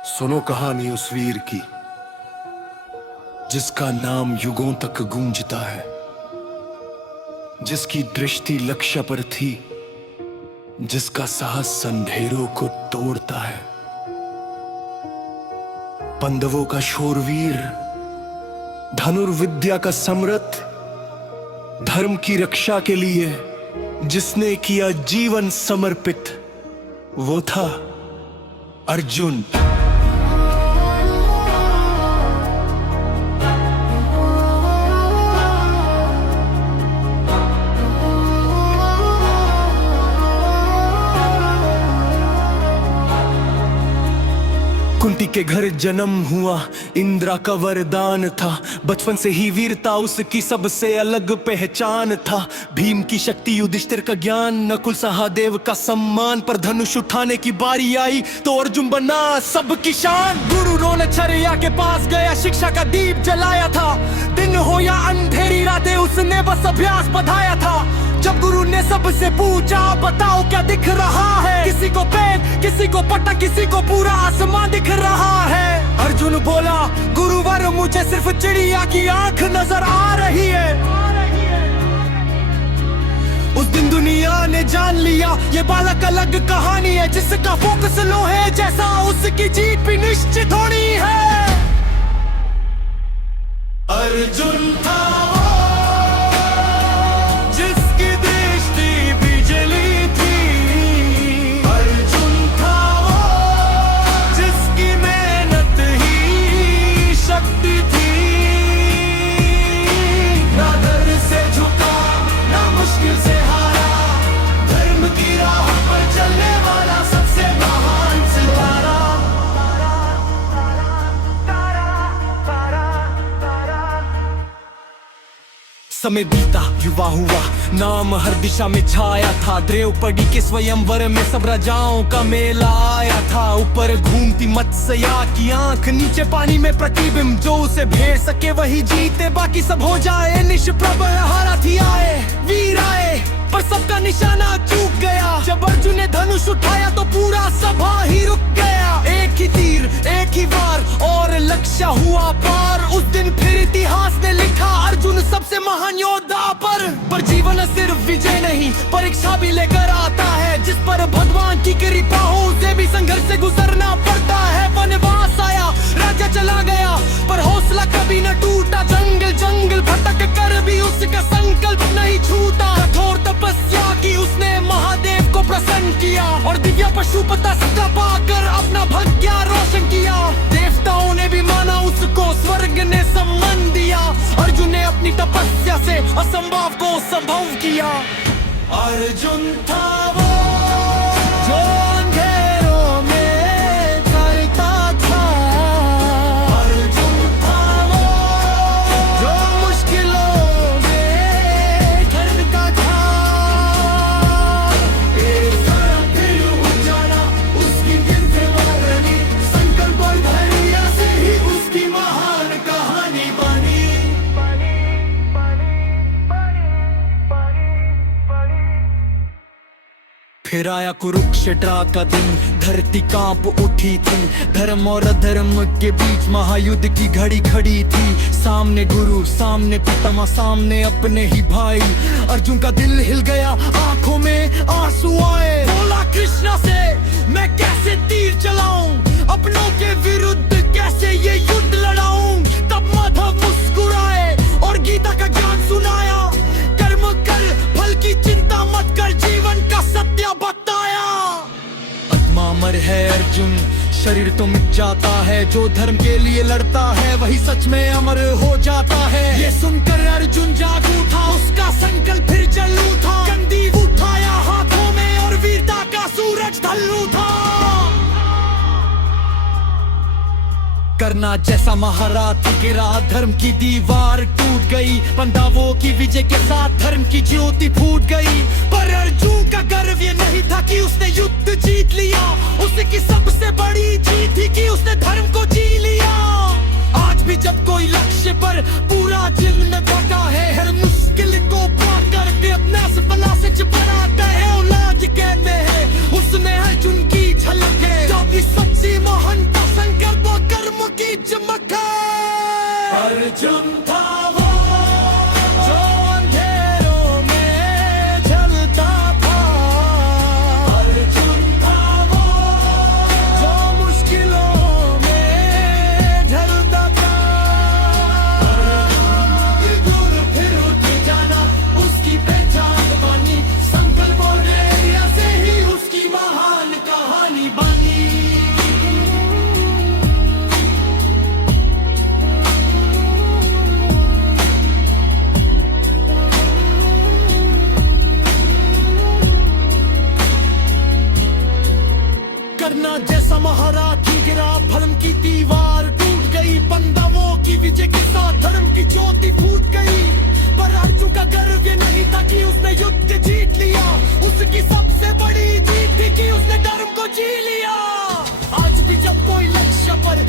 सुनो कहानी उस वीर की जिसका नाम युगों तक गूंजता है, जिसकी दृष्टि लक्ष्य पर थी, जिसका साहस अंधेरों को तोड़ता है। पांडवों का शूरवीर, धनुर्विद्या का सम्राट, धर्म की रक्षा के लिए जिसने किया जीवन समर्पित, वो था अर्जुन। कुंती के घर जन्म हुआ, इंद्रा का वरदान था। बचपन से ही वीरता उसकी सबसे अलग पहचान था। भीम की शक्ति, युधिष्ठिर का ज्ञान, नकुल सहदेव का सम्मान। पर धनुष उठाने की बारी आई तो अर्जुन बना सबकी शान। गुरु द्रोणाचार्य के पास गया, शिक्षा का दीप जलाया था। दिन हो या अंधेरी रातें उसने बस अभ्यास बढ़ाया था। जब गुरु ने सबसे पूछा, बताओ क्या दिख रहा है? किसी को पेन, किसी को पट्टा, किसी को पूरा आसमान दिख रहा है। अर्जुन बोला, गुरुवर मुझे सिर्फ चिड़िया की आंख नजर आ रही है। उस दिन दुनिया ने जान लिया, ये बालक अलग कहानी है। जिसका फोकस लोहे जैसा, उसकी जीत भी निश्चित होनी है। अर्जुन था समय बीता, युवा हुआ, नाम हर दिशा में छाया था। द्रौपदी के स्वयंवर में सब राजाओं का मेला आया था। ऊपर घूमती मत्स्या की आंख, नीचे पानी में प्रतिबिंब। जो उसे भेड़ सके वही जीते, बाकी सब हो जाए निष्प्रभ। हाराथी आए, वीर आए, पर सबका निशाना चूक गया। जब अर्जुन ने धनुष उठाया तो पूरा सभा ही रुक गया। एक ही तीर, एक ही वार, और लक्ष्य हुआ पार। उस दिन फिर इतिहास ने लिखा, अर्जुन सबसे महान योद्धा पर जीवन सिर्फ विजय नहीं, परीक्षा भी लेकर आता है। जिस पर भगवान की कृपा हो, उसे भी संघर्ष से गुजरना पड़ता है। वनवास आया, राजा चला गया, पर हौसला कभी न टूटा। जंगल जंगल भटक कर भी उसका संकल्प नहीं छूटा। कठोर तपस्या की उसने, महादेव को प्रसन्न किया, और दिव्य पशुपति सत्ता पाकर अपना भाग्य रोशन किया। देवताओं ने भी माना उसको, स्वर्ग ने सम्मान दिया। अर्जुन ने अपनी तपस्या से असंभव को संभव किया। अर्जुन था वो जो अंधेरों में करता था। अर्जुन था वो जो मुश्किलों में डरता था। एक तरफ फिर उजाला, उसकी दिल से वारनी, संकल्प और धैर्य से ही उसकी महान कहानी बनी। फिर आया कुरुक्षेत्र का दिन, धरती कांप उठी थी। धर्म और अधर्म के बीच महायुद्ध की घड़ी खड़ी थी। सामने गुरु, सामने पितामह, सामने अपने ही भाई। अर्जुन का दिल हिल गया, आंखों में आंसू आए। बोला कृष्णा से, मैं कैसे तीर चलाऊं, अपनों के विरुद्ध कैसे ये युद्ध लड़ाऊं। तब माधव मुस्कुराए और गीता का ज्ञान सुनाया। कर्म कर, फल की चिंता मत कर, जीवन का सत्य बताया। आत्मा अमर है अर्जुन, शरीर तो मिट जाता है। जो धर्म के लिए लड़ता है वही सच में अमर हो जाता है। ये सुनकर अर्जुन जाग उठा, उसका संकल्प फिर जल उठा। कंदील उठाया हाथों में और वीरता का सूरज ढल उठा। करना जैसा महारथी गिरा, धर्म की दीवार टूट गई। पांडवों की विजय के साथ धर्म की ज्योति फूट गई। पर अर्जुन का गर्व ये नहीं था कि उसने युद्ध जीत लिया। उसकी सबसे बड़ी जीत थी कि उसने धर्म को जी लिया। आज भी जब कोई लक्ष्य पर पूरा जीवन डटा है, हर मुश्किल को पार करके अपना सपना सच बनाता है। औलाद कहते हैं उसमें अर्जुन की झलक है। जो भी सच्ची मोहन का चमका। अर्जुन था वो जो अंधेरों में जलता था। अर्जुन था वो जो मुश्किलों में ढलता था। दूर फिर उठ जाना उसकी पहचान मानी, संकल्प और धैर्य से ही उसकी महान कहानी बनी। करना जैसा महाराथी गिरा, भरम की दीवार टूट गई, बंदावों की विजय के साथ धर्म की ज्योति फूट गई। पर अर्जुन का गर्व ये नहीं था कि उसने युद्ध जीत लिया, उसकी सबसे बड़ी जीत थी कि उसने धर्म को जी लिया। आज भी जब कोई लक्ष्य पर